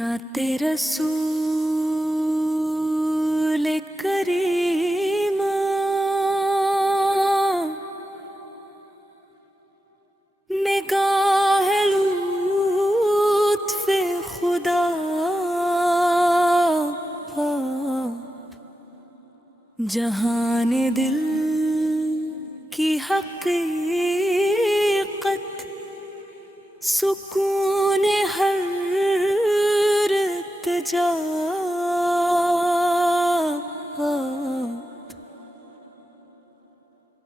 नाते रसूल करीमा निगाह लुत्फ़ खुदा जहान दिल की हकीकत सुकून हर जा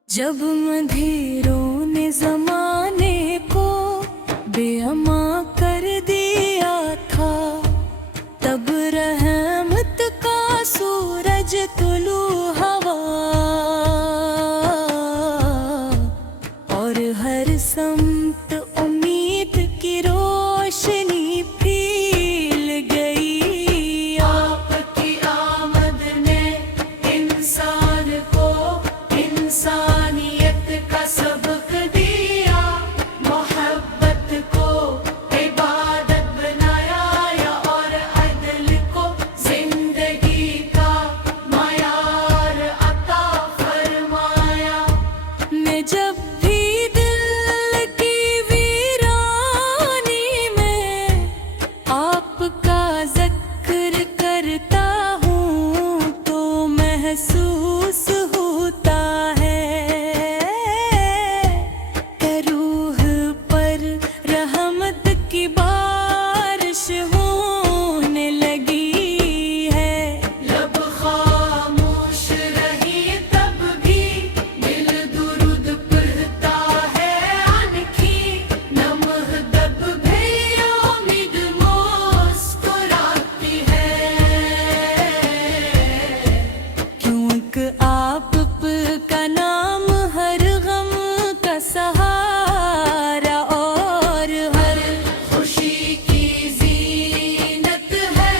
जब मंधीरों ने जमाने को बेअमा कर दिया था, तब रहमत का सूरज तुलू हवा और हर समत उम्मीद की रोशनी फैल गई। आपकी आमद ने इंसान को इंसानियत का सबक दिया, मोहब्बत को इबादत बनाया और अदल को जिंदगी का मयार अता फरमाया। मैं जब भी दिल की वीरानी में आपका जिक्र करता हूँ तो महसूस होता है कि रूह पर रहमत की बारिश होने लगी है। लब खामोश रही तब भी दिल दुरूद पढ़ता है, अनखी नमह दब भी उम्मीद मुस्कुराती है, क्योंकि आप का नाम हर गम का सहारा और हर खुशी की ज़ीनत है।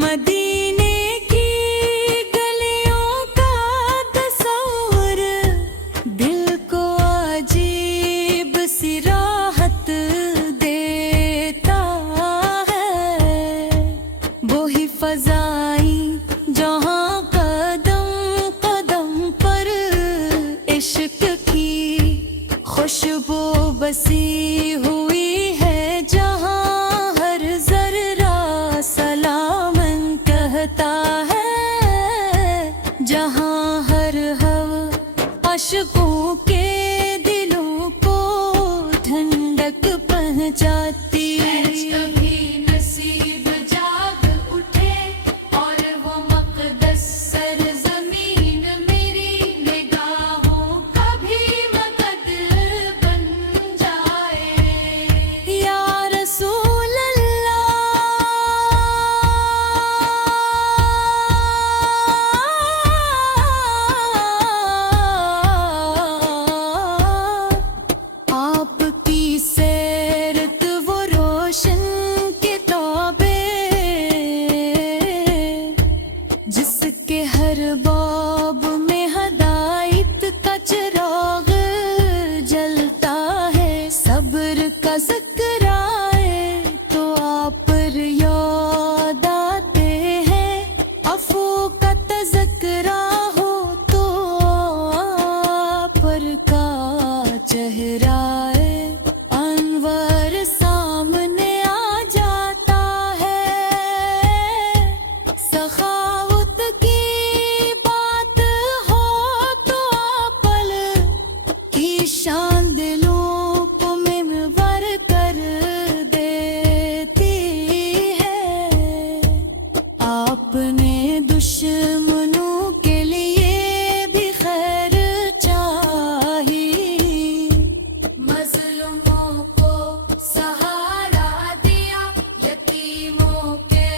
मदीने की गलियों का तस्वुर दिल को अजीब सी राहत देता है। वही फ़ज़ाई जहाँ कदम कदम पर इश्क की खुशबू बसी हुई है, जहाँ हर ज़र्रा सलामन कहता है, जहाँ हर हवा अशकों के दिलों को ठंडक पहुँचाती है। कभी नसीब जाग उठे और वो मक़दस सरज़मीन मेरी निगाहों का भी मक़द बन जाए। या रसूल अल्लाह, आपकी सैरत वो रोशन किताबे जिसके हर बाब में हदायत का चिराग जलता है। सब्र का ज़िक्र आए तो आप पर याद आते हैं, अफ़ू का तज़किरा हो तो आप पर का चेहरा अनवर सामने आ जाता है। सखावत की बात हो तो पल की शान दिलों को मिनवर कर देती है। आपने दुश्मनों के लिए भी खैर चाही, मज़लूमों को सहारा दिया, यतीमों के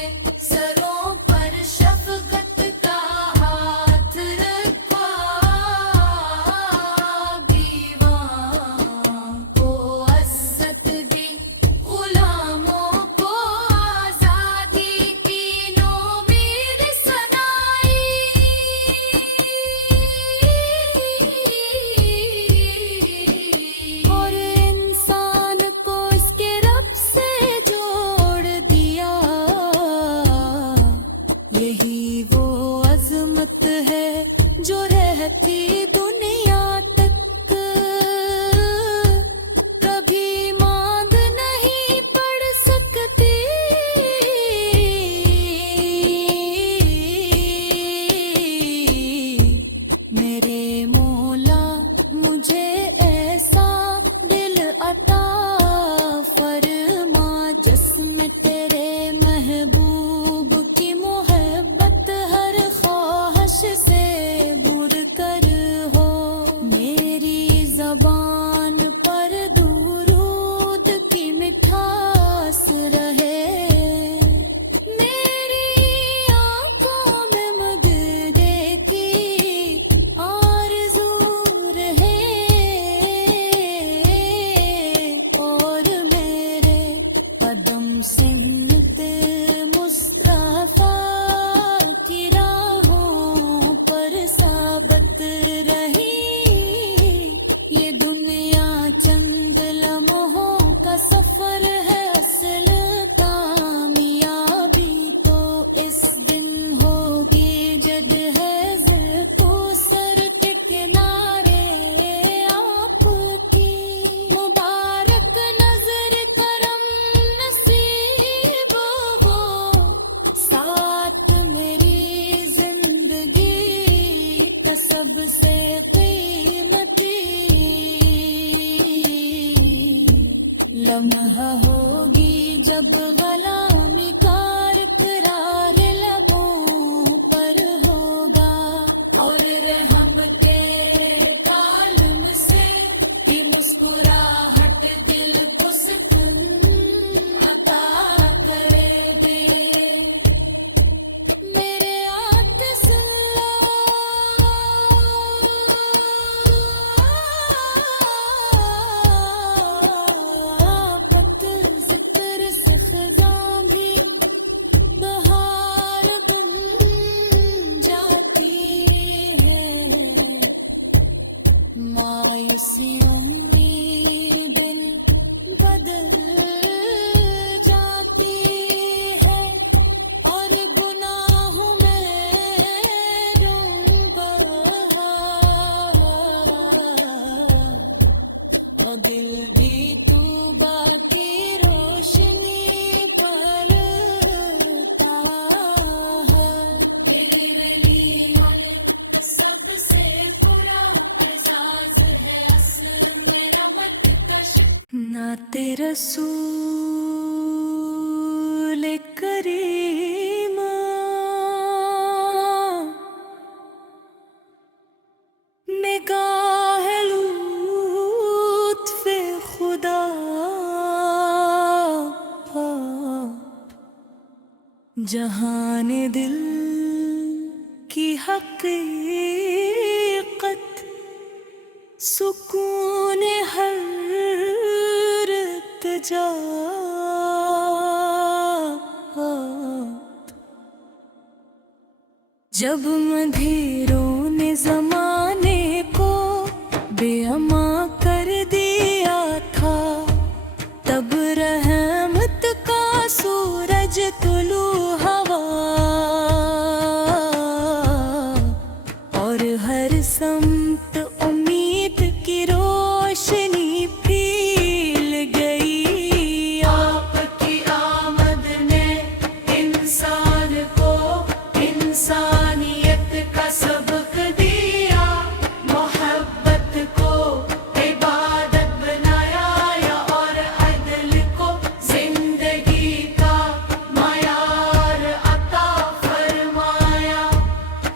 सरों पर शफ़क़त का हाथ रखा, दीवान को इज़्ज़त दी, गुलामों को आज़ादी, तीनों मीर सनाई। और इन सिमत मुस्तफा की राहों पर साबत रही। ये दुनिया चंद लम्हों का सफर है, असल कामयाबी तो इस दिन होगी जद है को सर के किनारे आपकी। मुबारक नजर करम नसीब हो साथ मेरी जिंदगी का सबसे कीमती लम्हा होगी जब गुलामी का इकरार लबों पर होगा और रहम के कालम से ही मुस्कुराहट दिल को सुकून अता करेगी। मेरे आफत जिक्र से फिजा भी बहार बन जाती है। मायूसियों में दिल बदल जाती है और गुनाहों में और दिल भी तू बाकी रोशनी पलता है। तेरी रलियों ने सबसे बुरा एहसास है, असल मेरा मत कश नाते रसूल करीम निगाह लुत्फ़े खुदा जहान दिल की हकीकत सुकून हर इल्तिजा जब मंधीरों ने जमाने को बेअमा कर दिया था, तब रहमत का सूरज तुलू हवा और हर समत उम्मीद की रोशनी फैल गई। आपकी आमद ने इंसान को इंसानियत का सबक दिया, मोहब्बत को इबादत बनाया और अदल को जिंदगी का मयार अता फरमाया।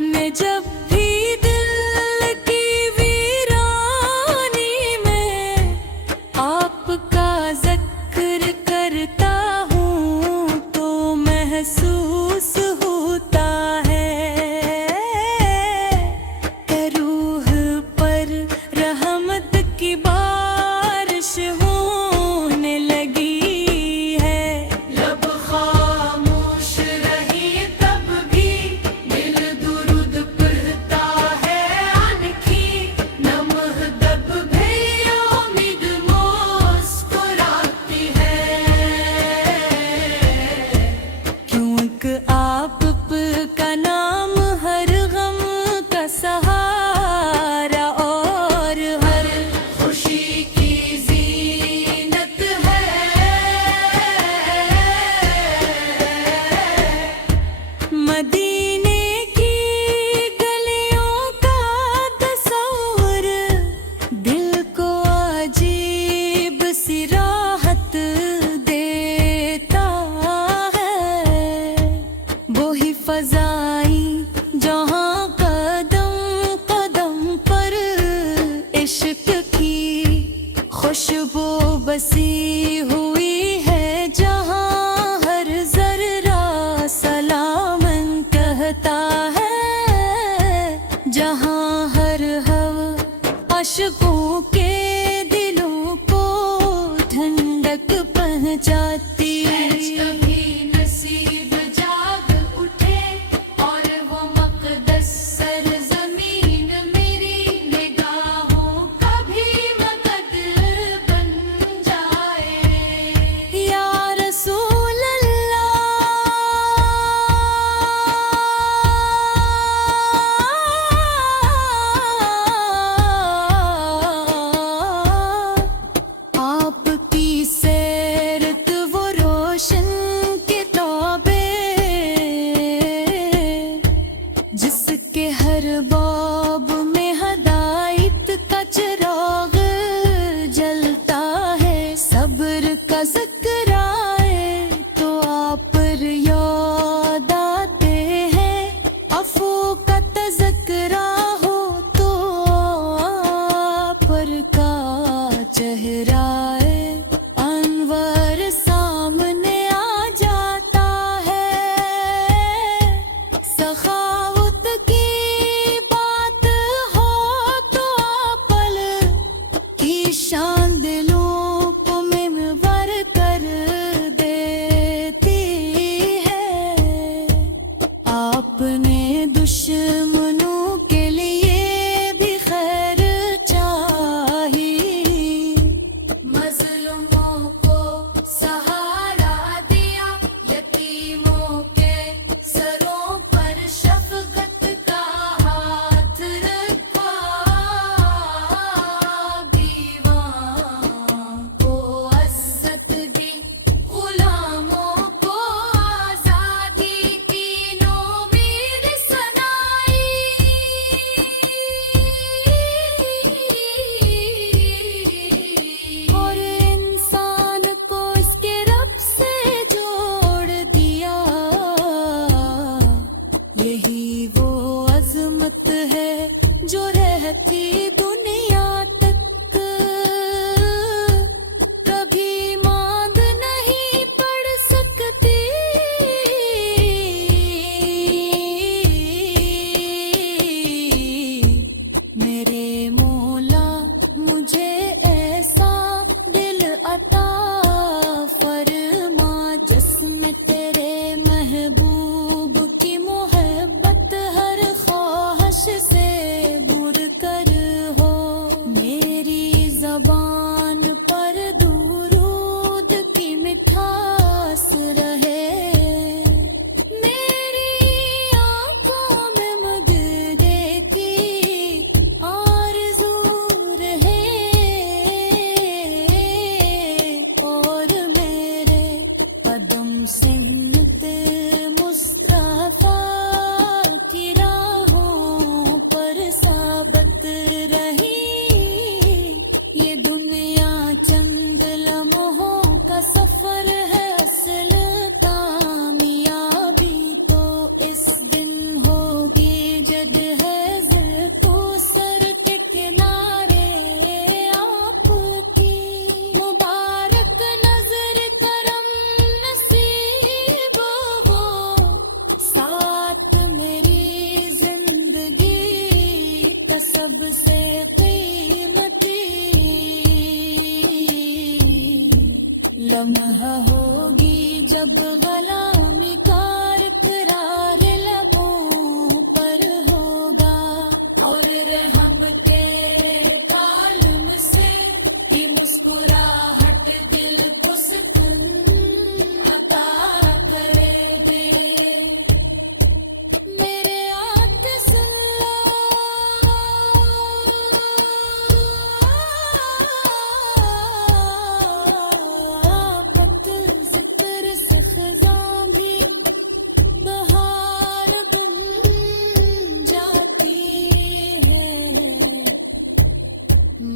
मैं जब भी दिल की वीरानी में आपका जिक्र करता हूँ तो महसूस होता है कि रूह पर रहमत की बारिश होने लगी है। लब खामोश रही तब भी दिल दुरूद पढ़ता है, अनखी नमह दब भी उम्मीद मुस्कुराती है। क्योंकि आप का नाम हर गम का सहारा और हर खुशी की जीनत है। मदीने की गलियों का तस्वुर दिल को अजीब सी राहत देता है। वो ही फजाई जहाँ कदम कदम पर इश्क की खुशबू बसी हुई है, जहाँ हर जर्रा सलामन कहता है, जहाँ हर हवा अशकों के दिलों को ठंडक पहुँचाती है। मजलूमों को सहारा दिया, यतीमों के सरों पर शफकत का हाथ रखा, दीवां को इज्जत दी, गुलामों को आजादी, तीनों वीर सनाई। और इंसान को इसके रब से जोड़ दिया, यही वो अजमत है जो रहती दुनिया तक, कभी मांग नहीं पड़ सकती। मेरे मौला मुझे ऐसा दिल अता फरमा, जिसमें तेरे महबूब की मोहब्बत हर ख्वाहिश से दूर कर हो। मेरी जबान पर दुरूद की मिठास रहे, मेरी आंखों में मुजरे की आरज़ू रहे, और मेरे कदम सिमत मुस्तफा की राहों पर साबत रही। ये दुनिया चंद लम्हों का सफर है, असल कामयाबी तो इस दिन होगी जब है ज़र्को सर के किनारे आपकी। मुबारक नजर करम नसीब हो, साथ मेरी जिंदगी का सबसे कीमती लम्हा होगी, जब गुलामी का इकरार लबों पर होगा, और रहम के कालम से ही मुस्कुराहट दिल को सुकून अता करेगी। मेरे आके पत जिक्र से ख़ज़ां भी बहार बन जाती है,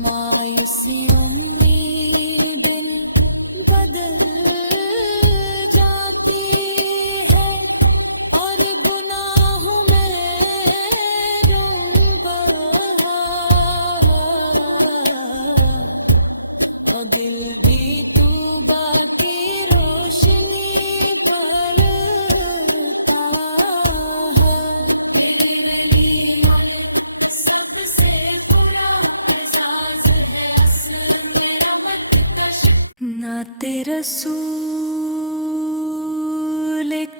मायूसियों में दिल बदल जाती है, और गुनाहों में डूबा और दिल भी तूबा की रोशनी पलता है। तेरी वलियों ने सबसे बुरा एजाज है, असल मेरा मत कश नाते रसूल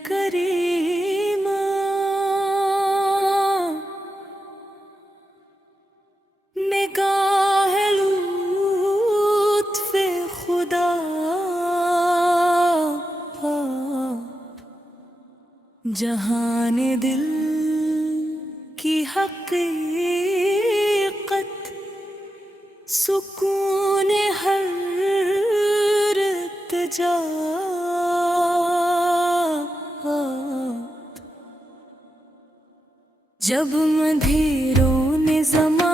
करीमा, निगाह लुत्फ़े खुदा, जहान दिल की हकीकत, सुकून हर इल्तिजा, जब मंधीरों ने ज़माने